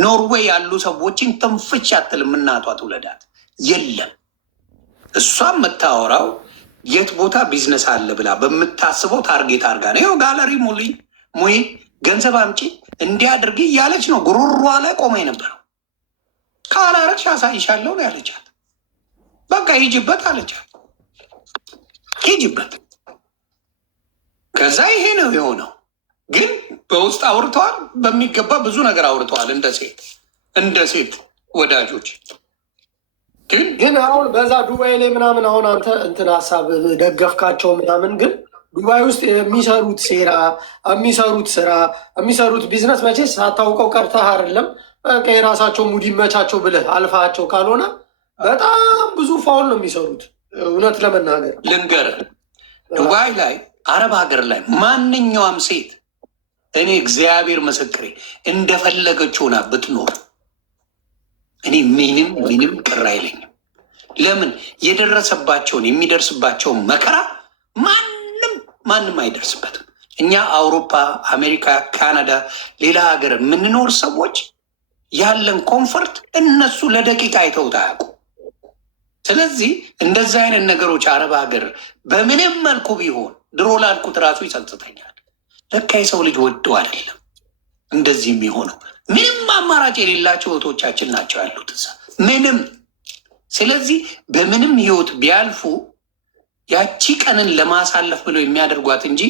ኖርዌይ ያሉ ሰዎችን ትንፍሽ አትልም። እናቷ ትውለዳት የለም። እሷም የምታወራው የት ቦታ ቢዝነስ አለ ብላ በምታስበው ታርጌት አርጋ ነው። ይኸው ጋለሪ ሙይ ገንዘብ አምጪ እንዲያድርጊ እያለች ነው ጉሮሯ ላይ ቆማ የነበረው። ካላረግሽ አሳይሻለሁ ነው ያለቻት። በቃ ሂጅበት አለቻት። ሂጅበት። ከዛ ይሄ ነው የሆነው። ግን በውስጥ አውርተዋል፣ በሚገባ ብዙ ነገር አውርተዋል። እንደ ሴት ወዳጆች ግን አሁን በዛ ዱባይ ላይ ምናምን አሁን አንተ እንትን ሀሳብ ደገፍካቸው ምናምን፣ ግን ዱባይ ውስጥ የሚሰሩት ሴራ፣ የሚሰሩት ስራ፣ የሚሰሩት ቢዝነስ መቼ ሳታውቀው ቀርተህ አይደለም። በቃ የራሳቸው ሙድ ይመቻቸው ብለህ አልፋቸው ካልሆነ በጣም ብዙ ፋውል ነው የሚሰሩት። እውነት ለመናገር ልንገርህ፣ ዱባይ ላይ አረብ ሀገር ላይ ማንኛውም ሴት እኔ እግዚአብሔር ምስክሬ እንደፈለገች ሆና ብትኖር እኔ ምንም ቅር አይለኝም። ለምን የደረሰባቸውን የሚደርስባቸውን መከራ ማንም አይደርስበትም። እኛ አውሮፓ፣ አሜሪካ፣ ካናዳ፣ ሌላ ሀገር የምንኖር ሰዎች ያለን ኮንፈርት እነሱ ለደቂቃ አይተውት አያውቁ። ስለዚህ እንደዚህ አይነት ነገሮች አረብ ሀገር በምንም መልኩ ቢሆን ድሮ ላልኩት ራሱ ይጸጽተኛል። ለካ የሰው ልጅ ወዶ አይደለም እንደዚህ የሚሆነው። ምንም አማራጭ የሌላቸው እህቶቻችን ናቸው ያሉት እዛ ምንም። ስለዚህ በምንም ህይወት ቢያልፉ ያቺ ቀንን ለማሳለፍ ብለው የሚያደርጓት እንጂ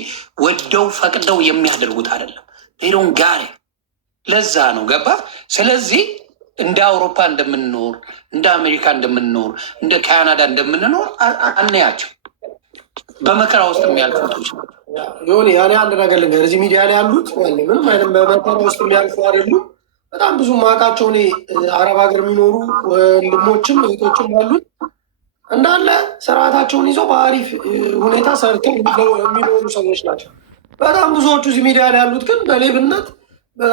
ወደው ፈቅደው የሚያደርጉት አይደለም። ሄዶን ጋር ለዛ ነው ገባ። ስለዚህ እንደ አውሮፓ እንደምንኖር፣ እንደ አሜሪካ እንደምንኖር፣ እንደ ካናዳ እንደምንኖር አናያቸው። በመከራ ውስጥ የሚያልፉቶች ሆን ያኔ አንድ ነገር ልንገር፣ እዚህ ሚዲያ ላይ ያሉት ምንም አይነት በመከራ ውስጥ የሚያልፉ አይደሉም። በጣም ብዙ ማውቃቸው እኔ አረብ ሀገር የሚኖሩ ወንድሞችም እህቶችም ያሉት እንዳለ ስርዓታቸውን ይዘው በአሪፍ ሁኔታ ሰርተው የሚኖሩ ሰዎች ናቸው። በጣም ብዙዎቹ እዚህ ሚዲያ ላይ ያሉት ግን በሌብነት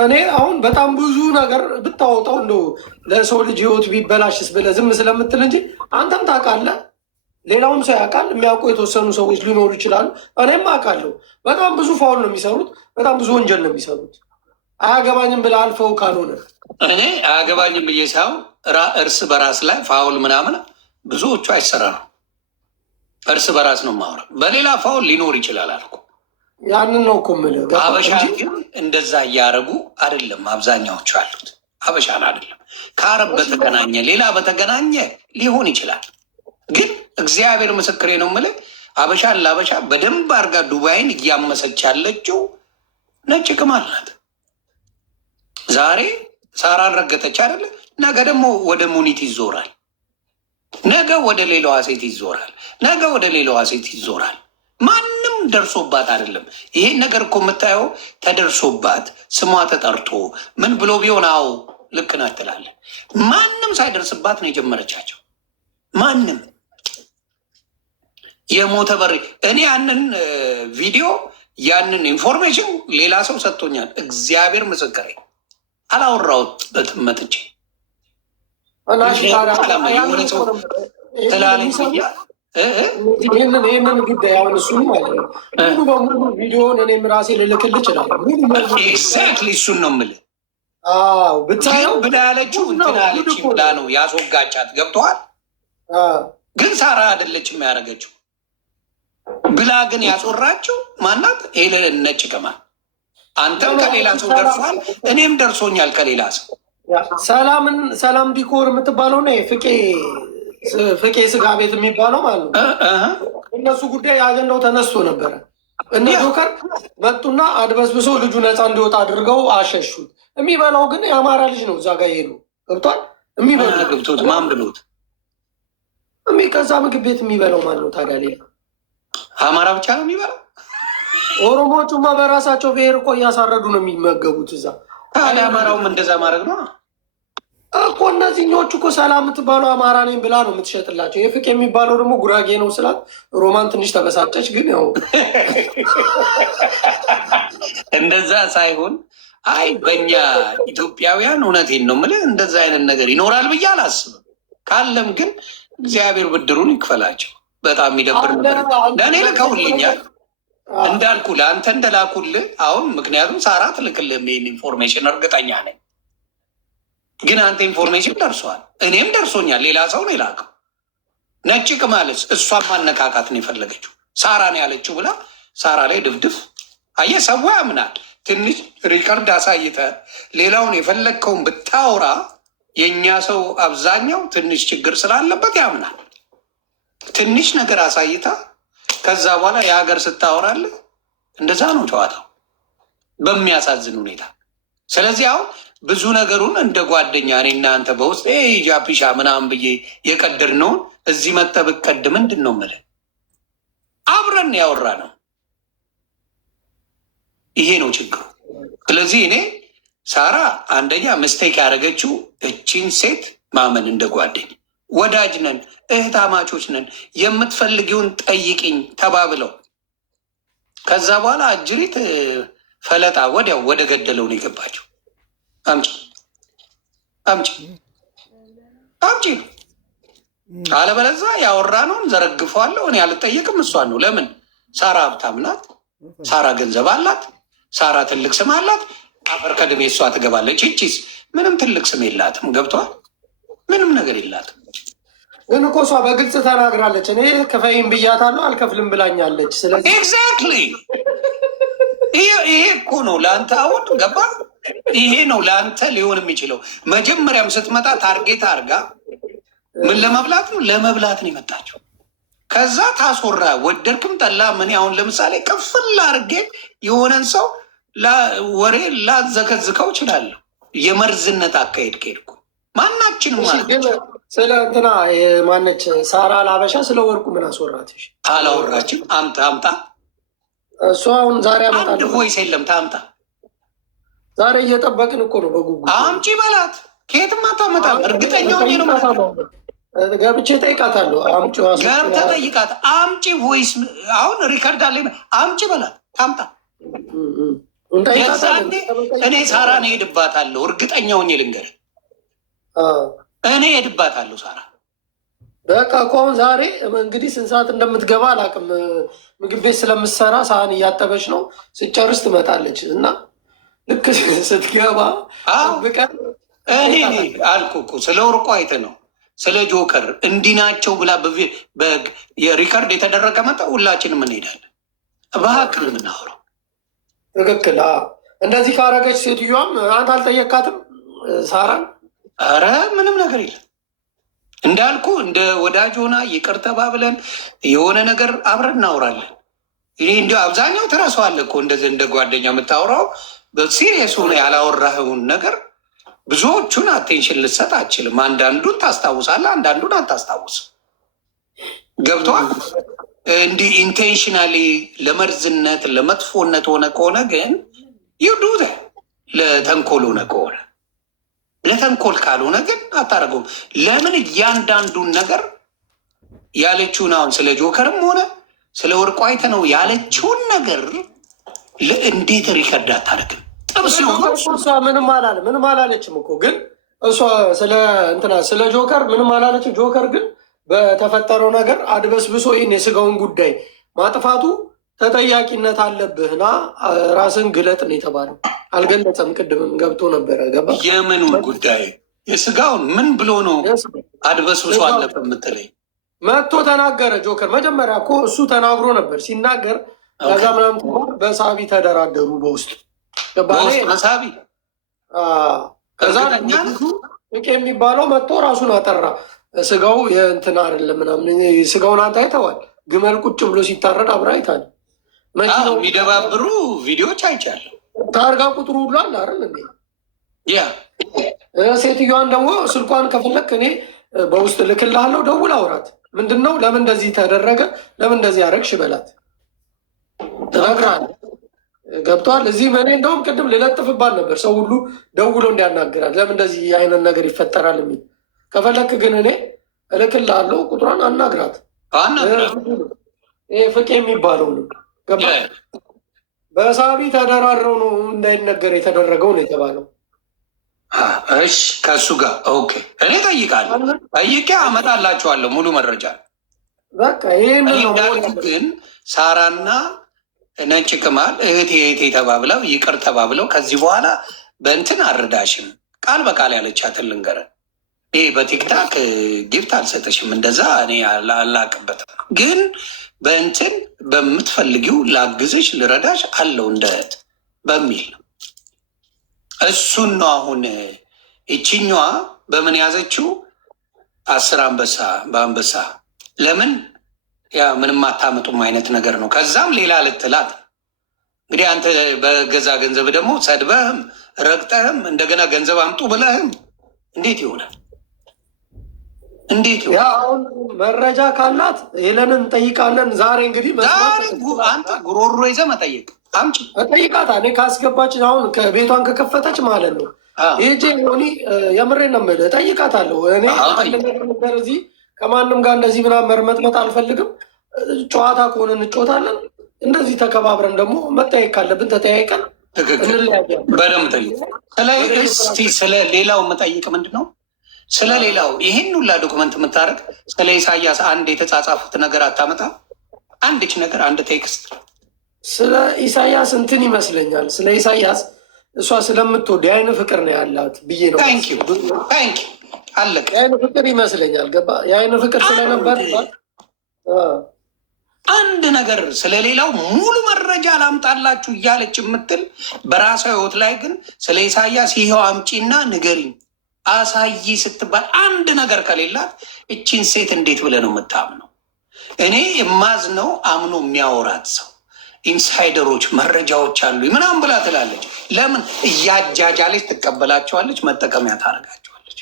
እኔ አሁን በጣም ብዙ ነገር ብታወጣው እንደው ለሰው ልጅ ህይወት ቢበላሽስ ብለህ ዝም ስለምትል እንጂ አንተም ታውቃለህ፣ ሌላውም ሰው ያውቃል። የሚያውቁ የተወሰኑ ሰዎች ሊኖሩ ይችላሉ። እኔም አውቃለሁ። በጣም ብዙ ፋውል ነው የሚሰሩት። በጣም ብዙ ወንጀል ነው የሚሰሩት። አያገባኝም ብለህ አልፈው ካልሆነ እኔ አያገባኝም ብዬ ሳይሆን እርስ በራስ ላይ ፋውል ምናምን ብዙዎቹ አይሰራ ነው። እርስ በራስ ነው ማውራ። በሌላ ፋውል ሊኖር ይችላል አልኩ። ያንን ነው እኮ የምልህ። ሀበሻ ግን እንደዛ እያደረጉ አይደለም አብዛኛዎቹ ያሉት። ሀበሻን አይደለም ከአረብ በተገናኘ ሌላ በተገናኘ ሊሆን ይችላል። ግን እግዚአብሔር ምስክሬ ነው የምልህ ሀበሻን ለሀበሻ በደንብ አድርጋ ዱባይን እያመሰች ያለችው ነጭ ቅማል ናት። ዛሬ ሳራን ረገጠች አይደለ? ነገ ደግሞ ወደ ሙኒት ይዞራል። ነገ ወደ ሌላዋ ሴት ይዞራል። ነገ ወደ ሌላዋ ሴት ይዞራል። ማንም ደርሶባት አይደለም። ይሄን ነገር እኮ የምታየው ተደርሶባት ስሟ ተጠርቶ ምን ብሎ ቢሆን አዎ ልክ ናት ትላለህ። ማንም ሳይደርስባት ነው የጀመረቻቸው። ማንም የሞተ በሬ እኔ ያንን ቪዲዮ ያንን ኢንፎርሜሽን ሌላ ሰው ሰጥቶኛል። እግዚአብሔር ምስክሬ አላወራሁበትም መጥቼ የሆነ ሰው ትላለኝ ብያ ይህንን ጉዳይ አሁን እሱን ማለት ነው ሙሉ በሙሉ ቪዲዮን እኔም ራሴ ልልክል እችላለሁ። ኤግዛክትሊ እሱን ነው የምልህ። ብታየው ብላ ያለችው እንትን አለች ብላ ነው ያስወጋቻት። ገብተዋል። ግን ሳራ አይደለችም ያደረገችው ብላ ግን ያስወራችው ማናት? ሄለን ነጭ ቅማል። አንተም ከሌላ ሰው ደርሷል፣ እኔም ደርሶኛል ከሌላ ሰው። ሰላም ዲኮር የምትባለው ነ ፍቄ ስጋ ቤት የሚባለው ማለት ነው። እነሱ ጉዳይ አጀንዳው ተነስቶ ነበረ። እነ ጆከር መጡና አድበስብሶ ልጁ ነፃ እንዲወጣ አድርገው አሸሹት። የሚበላው ግን የአማራ ልጅ ነው። እዛ ጋር ይሄዱ ገብቷል። የሚበላው ገብቶት ማን ብሎት ከዛ ምግብ ቤት የሚበላው ማለት ነው። ታዲያ ሌላ አማራ ብቻ ነው የሚበላው? ኦሮሞቹማ በራሳቸው ብሔር እኮ እያሳረዱ ነው የሚመገቡት እዛ። ታዲያ አማራውም እንደዛ ማድረግ ነው እኮ። እነዚህኞቹ እኮ ሰላም የምትባለው አማራ ነኝ ብላ ነው የምትሸጥላቸው። የፍቅ የሚባለው ደግሞ ጉራጌ ነው ስላት ሮማን ትንሽ ተበሳጨች። ግን ያው እንደዛ ሳይሆን አይ በእኛ ኢትዮጵያውያን እውነቴን ነው የምልህ እንደዛ አይነት ነገር ይኖራል ብዬ አላስብም። ካለም ግን እግዚአብሔር ብድሩን ይክፈላቸው። በጣም የሚደብር ነበር። ለእኔ ልከውልኛል እንዳልኩ ለአንተ እንደላኩልህ አሁን። ምክንያቱም ሳራ ትልክልህ ይህን ኢንፎርሜሽን እርግጠኛ ነኝ። ግን አንተ ኢንፎርሜሽን ደርሰዋል፣ እኔም ደርሶኛል። ሌላ ሰው ነው የላከው። ነጭ ቅማልስ እሷን ማነካካት ነው የፈለገችው። ሳራ ነው ያለችው ብላ ሳራ ላይ ድፍድፍ። አየህ ሰው ያምናል። ትንሽ ሪከርድ አሳይተ ሌላውን የፈለግከውን ብታወራ የእኛ ሰው አብዛኛው ትንሽ ችግር ስላለበት ያምናል። ትንሽ ነገር አሳይታ ከዛ በኋላ የሀገር ስታወራለህ። እንደዛ ነው ጨዋታው በሚያሳዝን ሁኔታ። ስለዚህ አሁን ብዙ ነገሩን እንደ ጓደኛ እኔ እናንተ በውስጥ ጃፒሻ ምናምን ብዬ የቀደድነውን እዚህ መጠህ ብትቀድ ምንድን ነው የምልህ? አብረን ያወራ ነው። ይሄ ነው ችግሩ። ስለዚህ እኔ ሳራ አንደኛ ምስቴክ ያደረገችው እቺን ሴት ማመን እንደ ጓደኛ ወዳጅ ነን፣ እህታማቾች ነን፣ የምትፈልጊውን ጠይቅኝ ተባብለው ከዛ በኋላ አጅሪት ፈለጣ ወዲያው ወደ ገደለው ነው የገባቸው። አምጪ አምጪ አምጪ ነው። አለበለዛ ያወራነውን ዘረግፈዋለሁ። እኔ አልጠየቅም፣ እሷን ነው። ለምን? ሳራ ሀብታም ናት፣ ሳራ ገንዘብ አላት፣ ሳራ ትልቅ ስም አላት። አፈር ከድሜ እሷ ትገባለች። ይቺስ ምንም ትልቅ ስም የላትም። ገብቷል? ምንም ነገር የላትም። ግን እኮ እሷ በግልጽ ተናግራለች። እኔ ክፈይም ብያታለሁ፣ አልከፍልም ብላኛለች። ስለዚህ ኤግዛክትሊ ይሄ እኮ ነው ለአንተ አሁን ገባ። ይሄ ነው ለአንተ ሊሆን የሚችለው። መጀመሪያም ስትመጣ ታርጌት አርጋ ምን ለመብላት ነው? ለመብላት ነው የመጣችው። ከዛ ታስወራ ወደድክም ጠላ ምን አሁን ለምሳሌ ቅፍል አርጌ የሆነን ሰው ወሬ ላዘከዝከው እችላለሁ። የመርዝነት አካሄድ ከሄድኩ ማናችንም ማለት ስለ እንትና ማነች ሳራ ላበሻ ስለ ወርቁ ምን አስወራትሽ? አላወራችም። አምጣ አምጣ። እሱ አሁን ዛሬ አመጣለሁ። አንድ ቮይስ የለም። ታምጣ። ዛሬ እየጠበቅን እኮ ነው በጉጉት። አምጪ በላት። ከየትም አታመጣም። እርግጠኛ ሆኜ ነው ገብቼ ጠይቃታለሁ። አምጪ ገብተህ ጠይቃት። አምጪ ቮይስ አሁን ሪከርድ አለ። አምጪ በላት። ታምጣ። የዛኔ እኔ ሳራን እሄድባታለሁ። እርግጠኛ ሆኜ ልንገርህ፣ እኔ እሄድባታለሁ ሳራ። በቃ እኮ አሁን ዛሬ እንግዲህ ስንት ሰዓት እንደምትገባ አላውቅም። ምግብ ቤት ስለምትሰራ ሳህን እያጠበች ነው። ስጨርስ ትመጣለች እና ልክ ስትገባ ብቀን እኔ አልኩ እኮ ስለ ወርቁ አይተህ ነው ስለ ጆከር እንዲህ ናቸው ብላ የሪከርድ የተደረገ መጣ። ሁላችንም እንሄዳለን። በሀክል የምናወራው ትክክል። እንደዚህ ካረገች ሴትዮዋም አንተ አልጠየካትም ሳራን? አረ ምንም ነገር የለም። እንዳልኩ እንደ ወዳጅ ሆና ይቅር ተባብለን የሆነ ነገር አብረን እናወራለን። ይሄ እንዲ አብዛኛው ትረሳዋለህ እኮ እንደዚህ እንደ ጓደኛ የምታወራው በሲሪየስ ሆነ ያላወራኸውን ነገር ብዙዎቹን አቴንሽን ልሰጥ አችልም። አንዳንዱን ታስታውሳለህ፣ አንዳንዱን አታስታውስም። ገብቶሃል? እንዲህ ኢንቴንሽናሊ ለመርዝነት ለመጥፎነት ሆነ ከሆነ ግን ይዱ ለተንኮል ሆነ ከሆነ ለተንኮል ካልሆነ ግን አታደርገውም። ለምን እያንዳንዱን ነገር ያለችውን አሁን ስለ ጆከርም ሆነ ስለ ወርቁ አይተህ ነው ያለችውን ነገር እንዴት ሪከርድ አታደርግም? ጥብስ እሷ ምንም አላለችም እኮ ግን እሷ ስለ እንትና ስለ ጆከር ምንም አላለችም። ጆከር ግን በተፈጠረው ነገር አድበስብሶ ይህን የስጋውን ጉዳይ ማጥፋቱ ተጠያቂነት አለብህና ራስን ግለጥ ነው የተባለው። አልገለጸም። ቅድምም ገብቶ ነበረ። ገባ። የምኑን ጉዳይ? የስጋውን ምን ብሎ ነው አድበስብሶ አለበት የምትለኝ? መጥቶ ተናገረ። ጆከር መጀመሪያ እኮ እሱ ተናግሮ ነበር። ሲናገር ከዛ ምናምን በሳቢ ተደራደሩ በውስጥ በሳቢ ከዛ ቄ የሚባለው መጥቶ ራሱን አጠራ። ስጋው የእንትን አይደለም ምናምን። ስጋውን አንተ አይተዋል። ግመል ቁጭ ብሎ ሲታረድ አብረህ አይታል። የሚደባብሩ ቪዲዮዎች አይቻለሁ። ታርጋ ቁጥሩ ሁሉ አለ አይደል እንዴ? ያ ሴትዮዋን ደግሞ ስልኳን ከፈለክ እኔ በውስጥ ልክልሃለሁ፣ ደውል አውራት። ምንድን ነው ለምን እንደዚህ ተደረገ፣ ለምን እንደዚህ ያደረግሽ በላት፣ ትነግራለህ። ገብቷል። እዚህ እኔ እንደውም ቅድም ልለጥፍባት ነበር ሰው ሁሉ ደውሎ እንዲያናግራል፣ ለምን እንደዚህ አይነት ነገር ይፈጠራል የሚል። ከፈለክ ግን እኔ እልክልሃለሁ፣ ቁጥሯን አናግራት። ይሄ ፍቄ የሚባለው ነው። ገባ። በሳቢ ተደራድረው ነው እንዳይነገር የተደረገው ነው የተባለው። እሺ ከእሱ ጋር ኦኬ። እኔ ጠይቃለሁ፣ ጠይቄ አመጣላችኋለሁ ሙሉ መረጃ። በቃ ይህን ግን ሳራና ነጭ ቅማል እህቴ ተባብለው ይቅር ተባብለው ከዚህ በኋላ በእንትን አርዳሽም ቃል በቃል ያለቻትን ልንገርህ። ይህ በቲክታክ ጊፍት አልሰጠሽም እንደዛ እኔ አላቅበትም፣ ግን በእንትን በምትፈልጊው ላግዝሽ ልረዳሽ አለው እንደ እህት በሚል ነው። እሱን ነው አሁን ይችኛዋ በምን ያዘችው? 10 አንበሳ በአንበሳ ለምን ያ ምንም አታመጡም አይነት ነገር ነው። ከዛም ሌላ ልትላት እንግዲህ አንተ በገዛ ገንዘብ ደግሞ ሰድበህም ረግጠህም እንደገና ገንዘብ አምጡ ብለህም እንዴት ይሆናል? እንዴት ይሆናል? አሁን መረጃ ካላት ሄለንን እንጠይቃለን። ዛሬ እንግዲህ አንተ ጉሮሮ ይዘህ መጠየቅ አምጪ እጠይቃታ እኔ ካስገባችን አሁን ቤቷን ከከፈተች ማለት ነው ይሄ ሆኒ የምሬን ነው የምልህ እጠይቃታለሁ። እኔ አንድ ነገር እዚህ ከማንም ጋር እንደዚህ ምናምን መርመጥመጥ አልፈልግም። ጨዋታ ከሆነ እንጮታለን። እንደዚህ ተከባብረን ደግሞ መጠየቅ ካለብን ተጠያይቀን እንለያለን። በደምብ ጠይቅ። እስቲ ስለ ሌላው የምጠይቅ ምንድን ነው ስለ ሌላው ይህን ሁላ ዶክመንት የምታደርግ ስለ ኢሳያስ አንድ የተጻጻፉት ነገር አታመጣ? አንድች ነገር አንድ ቴክስት ስለ ኢሳያስ እንትን ይመስለኛል። ስለ ኢሳያስ እሷ ስለምትወድ የአይን ፍቅር ነው ያላት ብዬ ነው። አለቀ። የአይን ፍቅር ይመስለኛል። ገባ? የአይን ፍቅር ስለነበር አንድ ነገር ስለሌላው ሙሉ መረጃ ላምጣላችሁ እያለች የምትል በራሷ ህይወት ላይ ግን ስለ ኢሳያስ ይኸው አምጪና ንገሪኝ አሳይ ስትባል አንድ ነገር ከሌላት እቺን ሴት እንዴት ብለህ ነው የምታምነው? እኔ የማዝነው አምኖ የሚያወራት ሰው ኢንሳይደሮች መረጃዎች አሉ ምናምን ብላ ትላለች። ለምን እያጃጃለች ትቀበላቸዋለች፣ መጠቀሚያ ታደርጋቸዋለች።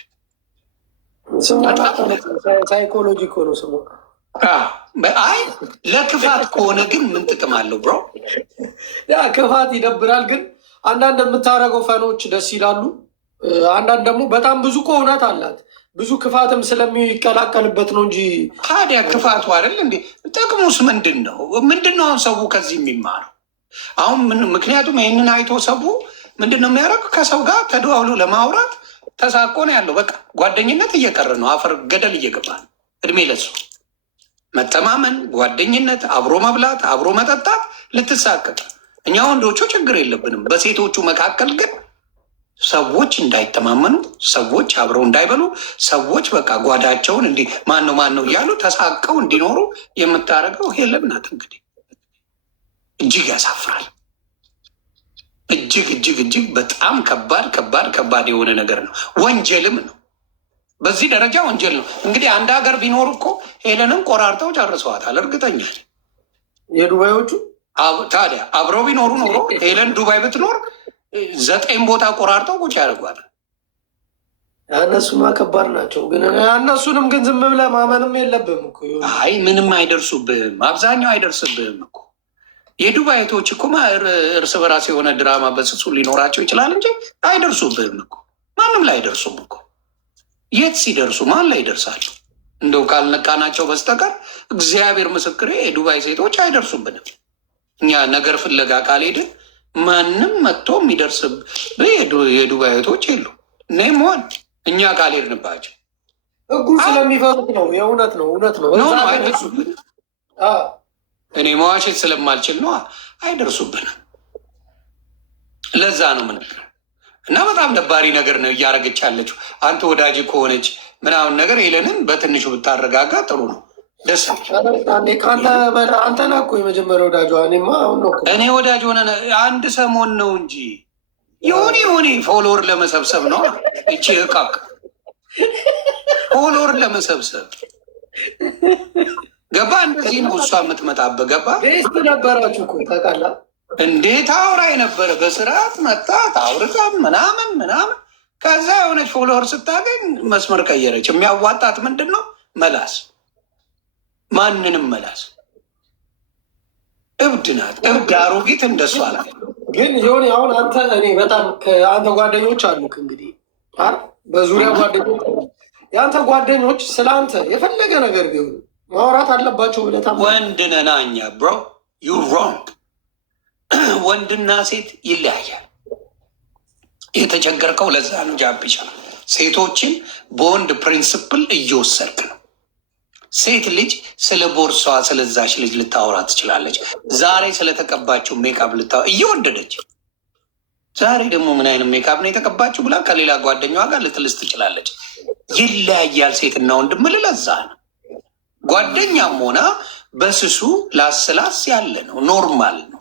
ሳይኮሎጂ እኮ ነው ስሙ። አይ ለክፋት ከሆነ ግን ምን ጥቅም አለው ብሮ? ያ ክፋት ይደብራል። ግን አንዳንድ የምታደርገው ፈኖች ደስ ይላሉ። አንዳንድ ደግሞ በጣም ብዙ እኮ እውነት አላት። ብዙ ክፋትም ስለሚቀላቀልበት ነው እንጂ ታዲያ ክፋቱ አይደል እንዴ? ጥቅሙስ ምንድን ነው? ምንድን ነው አሁን ሰው ከዚህ የሚማረው? አሁን ምክንያቱም ይህንን አይቶ ሰው ምንድን ነው የሚያደርገው? ከሰው ጋር ተደዋውሎ ለማውራት ተሳቆ ነው ያለው። በቃ ጓደኝነት እየቀረ ነው፣ አፈር ገደል እየገባ ነው። እድሜ ለሱ መተማመን፣ ጓደኝነት፣ አብሮ መብላት፣ አብሮ መጠጣት ልትሳቀቅ። እኛ ወንዶቹ ችግር የለብንም። በሴቶቹ መካከል ግን ሰዎች እንዳይተማመኑ፣ ሰዎች አብረው እንዳይበሉ፣ ሰዎች በቃ ጓዳቸውን እንዲ ማን ነው እያሉ ተሳቀው እንዲኖሩ የምታደርገው ሄለን ናት። እንግዲህ እጅግ ያሳፍራል። እጅግ በጣም ከባድ የሆነ ነገር ነው። ወንጀልም ነው። በዚህ ደረጃ ወንጀል ነው። እንግዲህ አንድ ሀገር ቢኖር እኮ ሄለንም ቆራርጠው ጨርሰዋታል። እርግጠኛ የዱባዮቹ ታዲያ አብረው ቢኖሩ ኖሮ ሄለን ዱባይ ብትኖር 9 ቦታ ቆራርጠው ቁጭ ያደርጓል። እነሱማ ከባድ ናቸው። ግን እነሱንም ግን ዝም ብለህ ማመንም የለብህም እኮ። አይ ምንም አይደርሱብህም፣ አብዛኛው አይደርስብህም እኮ። የዱባይቶች እኮ እርስ በራስ የሆነ ድራማ በስሱ ሊኖራቸው ይችላል እንጂ አይደርሱብህም እኮ። ማንም ላይ አይደርሱም እኮ። የት ሲደርሱ ማን ላይ ይደርሳሉ? እንደው ካልነካናቸው በስተቀር እግዚአብሔር ምስክሬ የዱባይ ሴቶች አይደርሱብንም። እኛ ነገር ፍለጋ ካልሄድን ማንም መጥቶ የሚደርስብህ የዱባይቶች የሉ እኔም ሆን እኛ ካልሄድንባቸው ህጉ ስለሚፈሩት ነው። የእውነት ነው አይደርሱብንም። እኔ መዋሸት ስለማልችል ነው። አይደርሱብንም። ለዛ ነው ምን እና በጣም ደባሪ ነገር ነው እያደረገች ያለችው። አንተ ወዳጅ ከሆነች ምናምን ነገር ሄለንን በትንሹ ብታረጋጋ ጥሩ ነው። ደስ አንተ ነህ እኮ የመጀመሪያ ወዳጇ። እኔ ወዳጅ ሆነ አንድ ሰሞን ነው እንጂ የሆነ ፎሎወር ለመሰብሰብ ነው። እቺ እቃቅ ፎሎወር ለመሰብሰብ ገባ። እንደዚህ ነው እሷ የምትመጣበት። ገባ ቤስት ነበራችሁ እኮ ታውቃለህ። እንዴት አውራ የነበረ በስርዓት መጣት አውርታም ምናምን ከዛ የሆነች ፎሎወር ስታገኝ መስመር ቀየረች። የሚያዋጣት ምንድን ነው? መላስ፣ ማንንም መላስ። እብድ ናት፣ እብድ አሮጊት እንደሱ አላ። ግን የሆነ አሁን እኔ በጣም አንተ ጓደኞች አሉክ እንግዲህ በዙሪያ ጓደኞች የአንተ ጓደኞች ስለ አንተ የፈለገ ነገር ቢሆኑ ማውራት አለባቸው ብለህ ታምናለህ? ወንድ ነና እኛ ብሮ ዩ ሮንግ። ወንድና ሴት ይለያያል። የተቸገርከው ለዛ ነው። ጃብቻ ሴቶችን በወንድ ፕሪንስፕል እየወሰድክ ነው። ሴት ልጅ ስለ ቦርሳዋ ስለዛች ልጅ ልታወራ ትችላለች። ዛሬ ስለተቀባችው ሜካፕ እየወደደች ዛሬ ደግሞ ምን አይነት ሜካፕ ነው የተቀባችው ብላ ከሌላ ጓደኛዋ ጋር ልትልስ ትችላለች። ይለያያል። ሴትና ወንድ ምልለዛ ነው። ጓደኛም ሆና በስሱ ላስላስ ያለ ነው፣ ኖርማል ነው።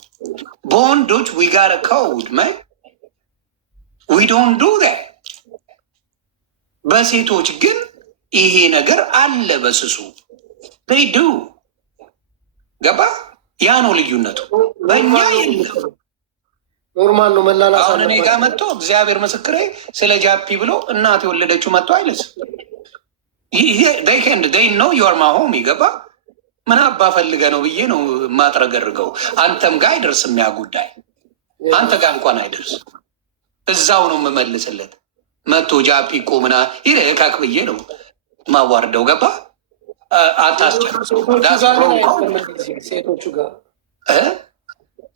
በወንዶች ዊጋረ ከውድ መ ዊዶን ዱ በሴቶች ግን ይሄ ነገር አለ በስሱ ዱ ገባ። ያ ነው ልዩነቱ። በእኛ የለም። ኖርማል ነው መላላስ። አሁን እኔ ጋር መጥቶ እግዚአብሔር ምስክሬ ስለ ጃፒ ብሎ እናት የወለደችው መጥቶ አይለስ ነው ዩር ማ ሆም ይገባ። ምን አባ ፈልገ ነው ብዬ ነው ማጥረገርገው። አንተም ጋር አይደርስም ያ ጉዳይ፣ አንተ ጋር እንኳን አይደርስ። እዛው ነው የምመልስለት። መጥቶ ጃፒ እኮ ምና ይረካክ ብዬ ነው ማዋርደው። ገባ።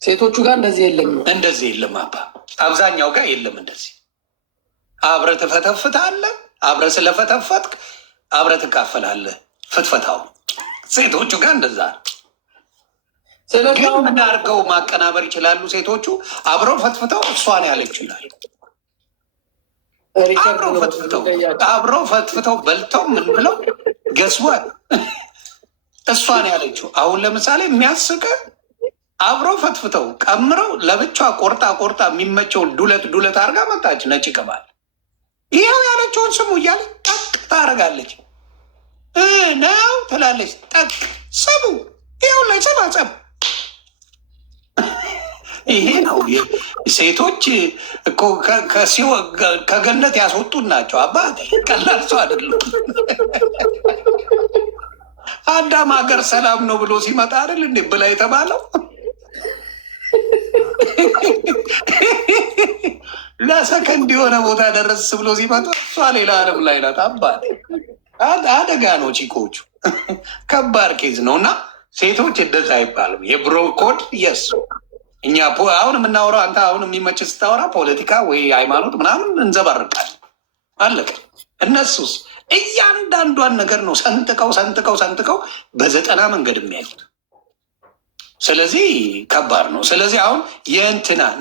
ሴቶቹ ጋር እንደዚህ የለም፣ እንደዚህ የለም አባ። አብዛኛው ጋር የለም እንደዚህ። አብረህ ትፈተፍታለህ። አብረህ ስለፈተፈትክ አብረህ ትካፈላለህ ፍትፈታው። ሴቶቹ ጋር እንደዛ ግን ምን አድርገው ማቀናበር ይችላሉ ሴቶቹ? አብረው ፈትፍተው እሷን ያለችው ይላል። አብረው ፈትፍተው በልተው ምን ብለው ገስዋል እሷን ያለችው። አሁን ለምሳሌ የሚያስቅ አብረው ፈትፍተው ቀምረው ለብቻ ቆርጣ ቆርጣ የሚመቸውን ዱለት አድርጋ መጣች። ነጭ ቅባል ይኸው ያለችውን ስሙ እያለች ጠቅ ታደርጋለች። ነው ትላለች። ጠቅ ስሙ ይኸው ላይ ሰባሰብ። ይሄ ነው ሴቶች እኮ ከገነት ያስወጡን ናቸው። አባት ቀላል ሰው አይደሉም። አዳም ሀገር ሰላም ነው ብሎ ሲመጣ አይደል እንዴ ብላ የተባለው ለሰከንድ የሆነ ቦታ ደረስ ብሎ ሲመጣ እሷ ሌላ ዓለም ላይ ናት። አባት አደጋ ነው። ቺኮቹ ከባድ ኬዝ ነው። እና ሴቶች እንደዛ አይባልም። የብሮ ኮድ የስ እኛ አሁን የምናወራው አንተ አሁን የሚመች ስታወራ ፖለቲካ ወይ ሃይማኖት ምናምን እንዘባርቃል። አለቀ። እነሱስ እያንዳንዷን ነገር ነው ሰንጥቀው በ90 መንገድ የሚያዩት። ስለዚህ ከባድ ነው። ስለዚህ አሁን የእንትናን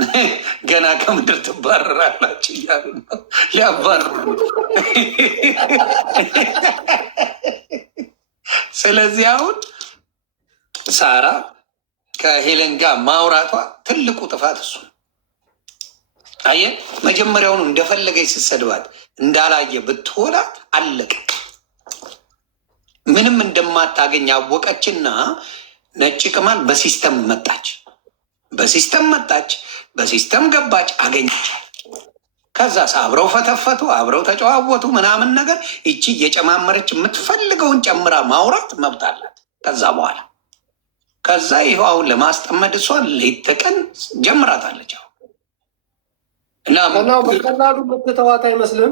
ገና ከምድር ትባረራላችሁ እያሉ ነው ሊያባርሩ። ስለዚህ አሁን ሳራ ከሄለን ጋር ማውራቷ ትልቁ ጥፋት እሱ ነው። አየህ፣ መጀመሪያውኑ እንደፈለገች ስትሰድባት እንዳላየ ብትሆናት አለቀ። ምንም እንደማታገኝ አወቀችና ነጭ ቅማል በሲስተም መጣች፣ በሲስተም ገባች፣ አገኘቻል። ከዛ አብረው ፈተፈቱ፣ አብረው ተጨዋወቱ ምናምን ነገር። ይቺ እየጨማመረች የምትፈልገውን ጨምራ ማውራት መብት አላት። ከዛ ይኸው አሁን ለማስጠመድ እሷን ሌት ተቀን ጀምራታለች። እና በቀላሉ ምትተዋት አይመስልም?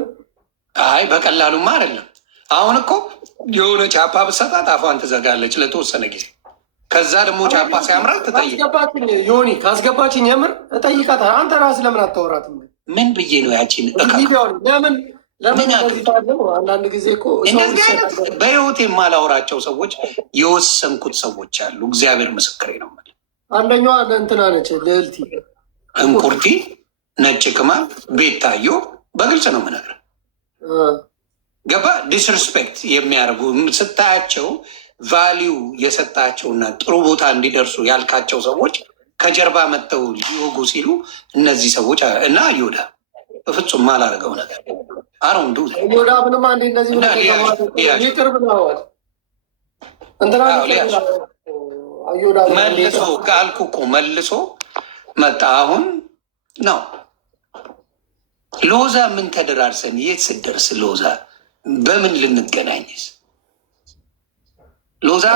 አይ በቀላሉማ አይደለም። አሁን እኮ የሆነ ቻፓ ብሰጣት አፏን ትዘጋለች ለተወሰነ ጊዜ። ከዛ ደግሞ ቻፓ ሲያምራት ትጠይቅ። ዮኒ ካስገባችኝ የምር እጠይቃት። አንተ ራስህ ለምን አታወራትም? ምን ብዬ ነው ያቺን ለምን አንዳንድ ጊዜ እኮ እንደዚህ አይነት በህይወት የማላወራቸው ሰዎች የወሰንኩት ሰዎች አሉ። እግዚአብሔር ምስክሬ ነው። አንደኛዋ እንትና ነች፣ ልዕልቲ እንቁርቲ፣ ነጭ ቅማል፣ ቤታዮ። በግልጽ ነው የምነግርህ። ገባ ዲስሪስፔክት የሚያደርጉ ስታያቸው ቫሊዩ የሰጣቸውና ጥሩ ቦታ እንዲደርሱ ያልካቸው ሰዎች ከጀርባ መጥተው ሊወጉ ሲሉ እነዚህ ሰዎች እና ይሁዳ በፍጹም ማላደርገው ነገር አረንዱ ዮዳብንም አንዴ እንደዚህ ይቅር ብለዋል። መልሶ ካልኩ እኮ መልሶ መጣ። አሁን ነው ሎዛ ምን ተደራርሰን የት ስደርስ ሎዛ በምን ልንገናኝስ? ሎዛ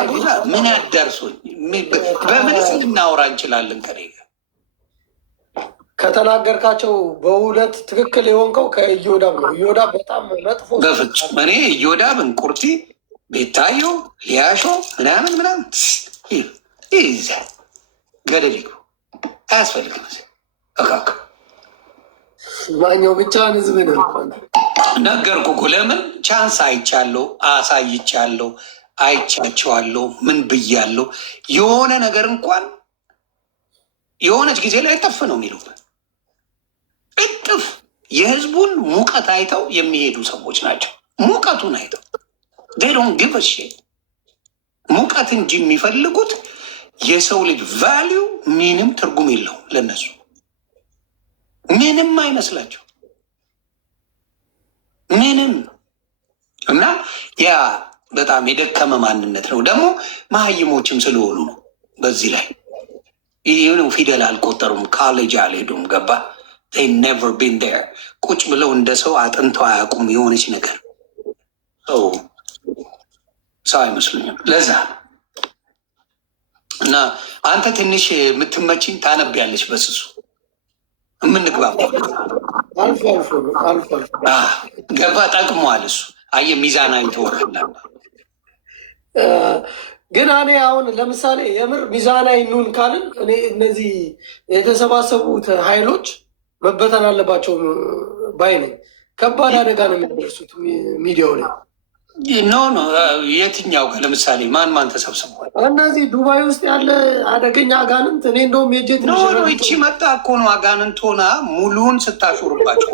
ምን ያዳርሶኝ በምንስ ልናወራ እንችላለን? ከኔ ጋር ከተናገርካቸው በእውነት ትክክል የሆንከው ከኢዮዳብ ነው። ኢዮዳብ በጣም መጥፎ። በፍጹም እኔ ኢዮዳብ፣ እንቁርቲ፣ ቤታዮ፣ ሊያሾ ምናምን ይዛ ገደል ይግቡ አያስፈልግም። እካክ ማኛው ብቻህን ህዝብ ነው። ነገርኩ እኮ ለምን ቻንስ አይቻለሁ፣ አሳይቻለሁ፣ አይቻቸዋለሁ፣ ምን ብያለሁ። የሆነ ነገር እንኳን የሆነች ጊዜ ላይ ጠፍ ነው የሚሉበት። እጥፍ የህዝቡን ሙቀት አይተው የሚሄዱ ሰዎች ናቸው። ሙቀቱን አይተው ዴሮን ግበሽ ሙቀት እንጂ የሚፈልጉት የሰው ልጅ ቫሊዩ ምንም ትርጉም የለውም ለነሱ፣ ምንም አይመስላቸው ምንም። እና ያ በጣም የደከመ ማንነት ነው። ደግሞ መሀይሞችም ስለሆኑ ነው። በዚህ ላይ ይህ ፊደል አልቆጠሩም፣ ካሌጅ አልሄዱም። ገባ ኔቨር ቢን ዴር ቁጭ ብለው እንደ ሰው አጥንተው አያውቁም። የሆነች ነገር ሰው አይመስሉኝም። ለዛ እና አንተ ትንሽ የምትመችኝ ታነቢያለች በስሱ የምንግባባ ገባ ጠቅሟል። እሱ አየ ሚዛናዊ ተወራላ። ግን እኔ አሁን ለምሳሌ የምር ሚዛናዊ ኑን ካልን እኔ እነዚህ የተሰባሰቡት ኃይሎች መበተን አለባቸው ባይ ነኝ። ከባድ አደጋ ነው የሚደርሱት ሚዲያው ላይ። ኖ ኖ የትኛው ጋር ለምሳሌ ማን ተሰብስቧል? እነዚህ ዱባይ ውስጥ ያለ አደገኛ አጋንንት። እኔ እንደውም የጀት ኖ ይቺ መጣ እኮ ነው አጋንንት ሆና ሙሉውን ስታሾርባቸው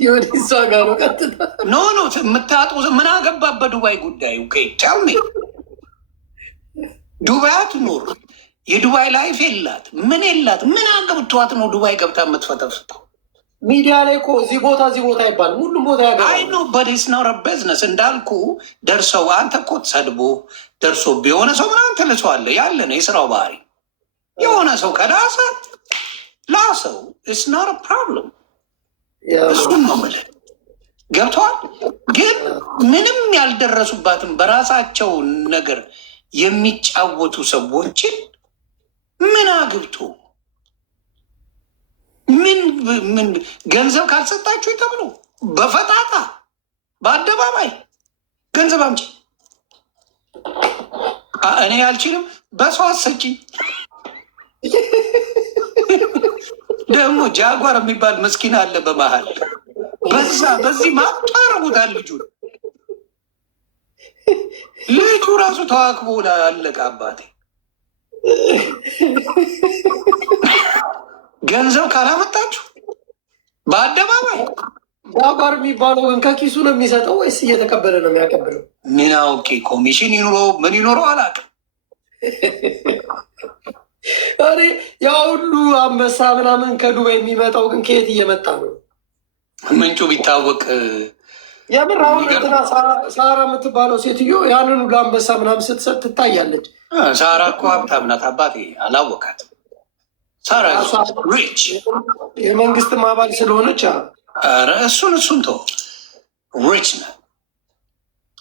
የሆነ እሷ ጋር ነው ቀጥታ። ኖ የምታጡ ምን አገባ በዱባይ ጉዳይ? ቻልሜ ዱባይ አትኖር፣ የዱባይ ላይፍ የላት ምን የላት። ምን አገብቷት ነው ዱባይ ገብታ የምትፈተፍተው? ሚዲያ ላይ እኮ እዚህ ቦታ ይባል ሁሉም ቦታ ያገ አይ ኖ በዲስ ነው ቢዝነስ እንዳልኩ ደርሰው አንተ እኮ ተሰድቦ ደርሶ የሆነ ሰው ምናምን ትልሰዋለህ። ያለ ነው የስራው ባህሪ። የሆነ ሰው ከላሰ ላሰው ኢትስ ኖት አ ፕሮብለም። እሱን ነው የምልህ። ገብተዋል። ግን ምንም ያልደረሱባትም በራሳቸው ነገር የሚጫወቱ ሰዎችን ምን አግብቶ ምን ገንዘብ ካልሰጣችሁ ተብሎ በፈጣጣ በአደባባይ ገንዘብ አምጪ። እኔ አልችልም፣ በሰው አሰጪኝ። ደግሞ ጃጓር የሚባል መስኪና አለ በመሀል በዚህ ማጣረጉታል። ልጁ ራሱ ተዋክቦ አለቀ። አባቴ ገንዘብ ካላመጣችሁ በአደባባይ ጃጓር የሚባለው ግን ከኪሱ ነው የሚሰጠው ወይስ እየተቀበለ ነው የሚያቀብለው? ምን አውቄ ኮሚሽን ይኑረው ምን ይኖረው አላውቅም። እኔ ያ ሁሉ አንበሳ ምናምን ከዱባይ የሚመጣው ግን ከየት እየመጣ ነው? ምንጩ ቢታወቅ የምር አሁን እንትና ሳራ የምትባለው ሴትዮ ያንን ሁሉ አንበሳ ምናምን ስትሰጥ ትታያለች። ሳራ እኮ ሀብታም ናት አባቴ፣ አላወቃትም። ሳራ ሪች የመንግስትም አባል ስለሆነች ኧረ እሱን ተው፣ ሪች ናት።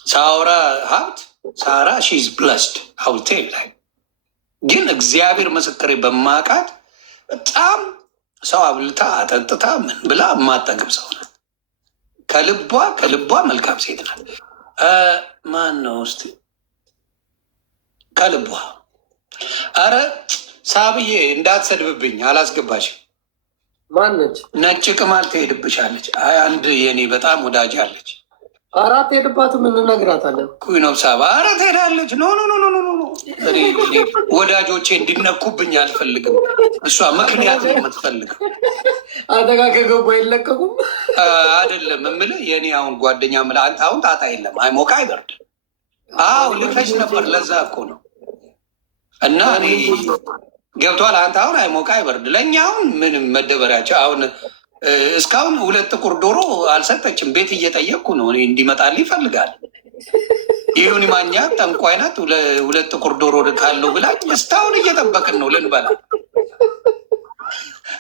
ሳውራ ሀብት ሳራ ሺዝ ብለስድ ሀውቴል ላይ ግን እግዚአብሔር ምስክሬ በማውቃት በጣም ሰው አብልታ አጠጥታ ምን ብላ የማጠግብ ሰው ናት። ከልቧ መልካም ሴት ናት። ማን ነው እስኪ ከልቧ? አረ ሳብዬ እንዳትሰድብብኝ አላስገባሽም። ማነች? ነጭ ቅማል ትሄድብሻለች። አንድ የኔ በጣም ወዳጅ አለች። አራት ሄድባት እንነግራታለን። ኩኖብ ሳባ አረ ትሄዳለች። ኖ ወዳጆቼ እንዲነኩብኝ አልፈልግም። እሷ ምክንያት ነው የምትፈልገው። አደጋ ከገቡ አይለቀቁም። አይደለም የምልህ የኔ አሁን ጓደኛ የምልህ አንተ አሁን ጣጣ የለም አይሞቃ አይበርድ። አዎ ልከሽ ነበር። ለዛ እኮ ነው እና እኔ ገብቷል። አንተ አሁን አይሞቃ አይበርድ። ለእኛ አሁን ምንም መደበሪያቸው አሁን እስካሁን 2 ጥቁር ዶሮ አልሰጠችም። ቤት እየጠየቅኩ ነው እኔ እንዲመጣልኝ ይፈልጋል። ይሁን ማኛ ጠንቋይ ናት። 2 ጥቁር ዶሮ ካለው ብላኝ እስካሁን እየጠበቅን ነው ልንበላ።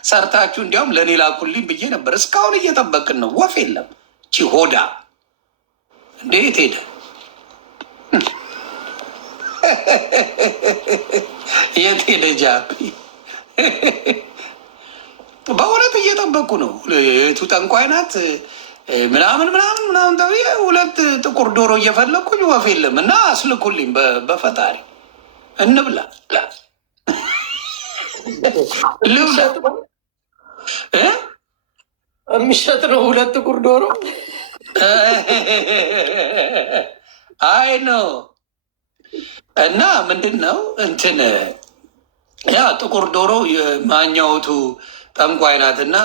ሰርታችሁ እንዲያውም ለእኔ ላኩልኝ ብዬ ነበር። እስካሁን እየጠበቅን ነው። ወፍ የለም። ቺ ሆዳ እንዴት ሄደ? የት ሄደ ጃፒ? በእውነት እየጠበቅኩ ነው። የቱ ጠንቋይ ናት ምናምን ተብዬ 2 ጥቁር ዶሮ እየፈለግኩኝ ወፍ የለም እና አስልኩልኝ። በፈጣሪ እንብላ ልብላ የሚሸጥ ነው 2 ጥቁር ዶሮ። አይ ነው እና ምንድን ነው እንትን ያ ጥቁር ዶሮ የማኛወቱ ጠንቋይ ናት እና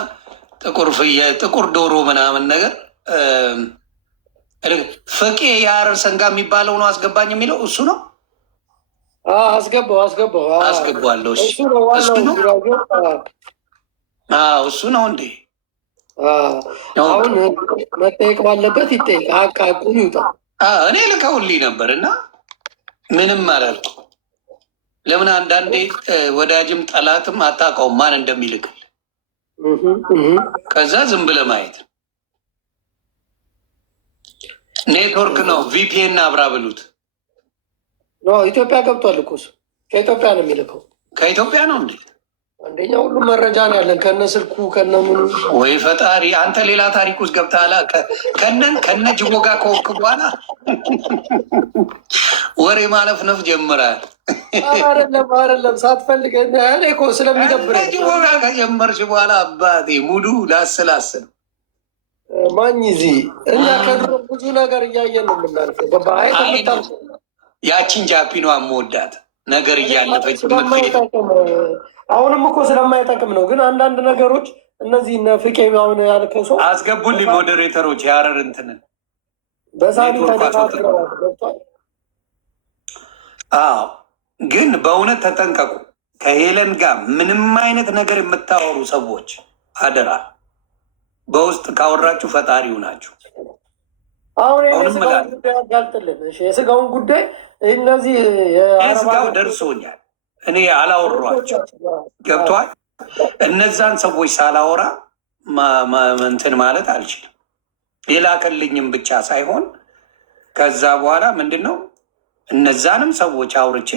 ጥቁር ፍየል፣ ጥቁር ዶሮ ምናምን ነገር ፍቄ የሀረር ሰንጋ የሚባለው ነው አስገባኝ የሚለው እሱ ነው። አስገባዋለሁ። እሱ ነው እንዴ? አሁን መጠየቅ ባለበት ይጠየቅ። ሀቃቁን ይውጣ። እኔ ልከውልኝ ነበር እና ምንም አላልኩ። ለምን አንዳንዴ ወዳጅም ጠላትም አታውቀውም ማን እንደሚልክል። ከዛ ዝም ብለህ ማየት ኔትወርክ ነው። ቪፒኤን አብራ ብሉት። ኢትዮጵያ ገብቷል እኮ ከኢትዮጵያ ነው የሚልከው። ከኢትዮጵያ ነው እንዴ? አንደኛ ሁሉም መረጃ ነው ያለን ከነ ስልኩ ከነ ምኑ። ወይ ፈጣሪ፣ አንተ ሌላ ታሪክ ውስጥ ገብተሃል። ከነ ጅቦ ጋር ከወክ በኋላ ወሬ ማለፍነፍ ጀምራል። አይደለም ሳትፈልግ እኔ እኮ ስለሚደብረኝ ጅቦ ጋር ከጀመርሽ በኋላ አባቴ ሙዱ ላስላስል ማኝ እዚህ እኛ ከድሮ ብዙ ነገር እያየን ነው የምናልፈው። ያቺን ጃፒኗ መወዳት ነገር እያለፈች አሁንም እኮ ስለማይጠቅም ነው። ግን አንዳንድ ነገሮች እነዚህ እነ ፍቄ አሁን ያልከው ሰው አስገቡልኝ ሞዴሬተሮች የሀረር እንትንን በሳቢ ተደፋፍረዋል። አዎ ግን በእውነት ተጠንቀቁ። ከሄለን ጋር ምንም አይነት ነገር የምታወሩ ሰዎች አደራ፣ በውስጥ ካወራችሁ ፈጣሪው ናችሁ። አሁን የስጋውን ጉዳይ ያጋልጥልን። የስጋውን ጉዳይ እነዚህ የስጋው ደርሶኛል። እኔ አላወሯቸው ገብቷል። እነዛን ሰዎች ሳላወራ እንትን ማለት አልችልም። የላከልኝም ብቻ ሳይሆን ከዛ በኋላ ምንድን ነው እነዛንም ሰዎች አውርቼ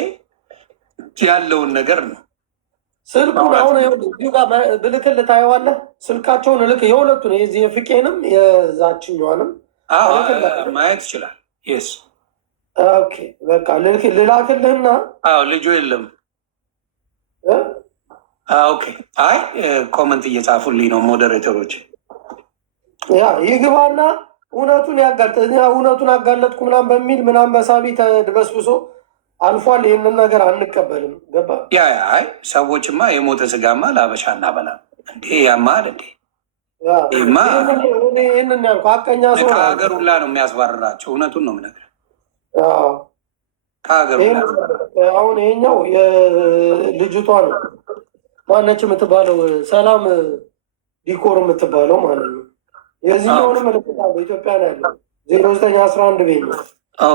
ያለውን ነገር ነው። ስልኩን አሁን ብልክል ታየዋለህ። ስልካቸውን ልክ የሁለቱን የዚህ የፍቄንም የዛችኛዋንም ማየት ይችላል። የስ በቃ ልላክልህና ልጁ የለም። አይ ኮመንት እየጻፉልኝ ነው ሞዴሬተሮች። ያ ይግባና እውነቱን ያጋልጥ። እውነቱን አጋለጥኩ ምናምን በሚል ምናምን በሳቢ ተድበስብሶ አልፏል። ይህንን ነገር አንቀበልም። ገባ? አይ ሰዎችማ የሞተ ስጋማ ለአበሻ እናበላም እንዴ? ያማል እንዴ? ይህንን ያልኩ ሀቀኛ ሰው ከሀገር ሁላ ነው የሚያስባርራቸው። እውነቱን ነው የምነግርህ። ከሀገር አሁን ይሄኛው የልጅቷ ነው ማነች የምትባለው ሰላም ዲኮር የምትባለው ማለት ነው። የዚህኛውንም እልክልሃለሁ። ኢትዮጵያ ነው ያለው 0911 ቤት ነው።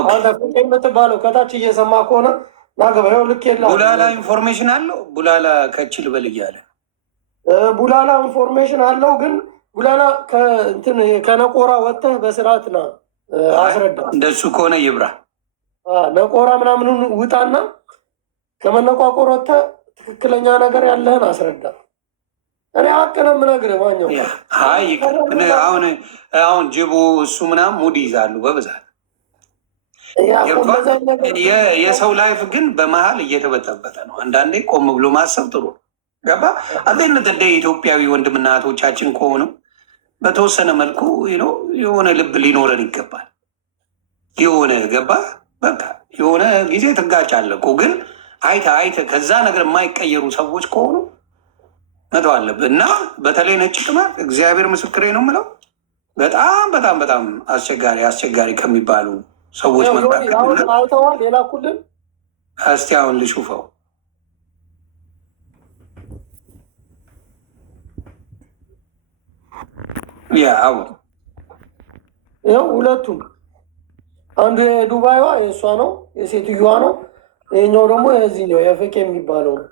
አንተ ፍቄ የምትባለው ከታች እየሰማ ከሆነ ናገበው ልክ የለ ቡላላ ኢንፎርሜሽን አለው። ቡላላ ከችል በል እያለ ቡላላ ኢንፎርሜሽን አለው። ግን ቡላላ ከነቆራ ወጥተህ በስርዓት ና አስረዳ። እንደሱ ከሆነ ይብራ ነቆራ ምናምኑን ውጣና ከመነቋቆር ወጥተህ ትክክለኛ ነገር ያለህን አስረዳ። እኔ ሀቅ ነው የምነግርህ። ማኛው አሁን ጅቡ እሱ ምናምን ሙድ ይዛሉ በብዛት። የሰው ላይፍ ግን በመሀል እየተበጠበጠ ነው። አንዳንዴ ቆም ብሎ ማሰብ ጥሩ ገባ። አጤነት እንደ ኢትዮጵያዊ ወንድምና እህቶቻችን ከሆኑ በተወሰነ መልኩ የሆነ ልብ ሊኖረን ይገባል። የሆነ ገባ በቃ የሆነ ጊዜ ትጋጫለህ እኮ ግን አይተህ ከዛ ነገር የማይቀየሩ ሰዎች ከሆኑ መተው አለብህ። እና በተለይ ነጭ ቅማል እግዚአብሔር ምስክሬ ነው የምለው በጣም በጣም በጣም አስቸጋሪ ከሚባሉ ሰዎች መካከል አውተዋል። የላኩልን እስቲ አሁን ልሹፈው ይኸው ሁለቱም አንዱ የዱባይዋ የእሷ ነው የሴትዮዋ ነው። ይሄኛው ደግሞ የዚህኛው የፍቄ የሚባለው ነው።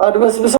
አድበስብሰ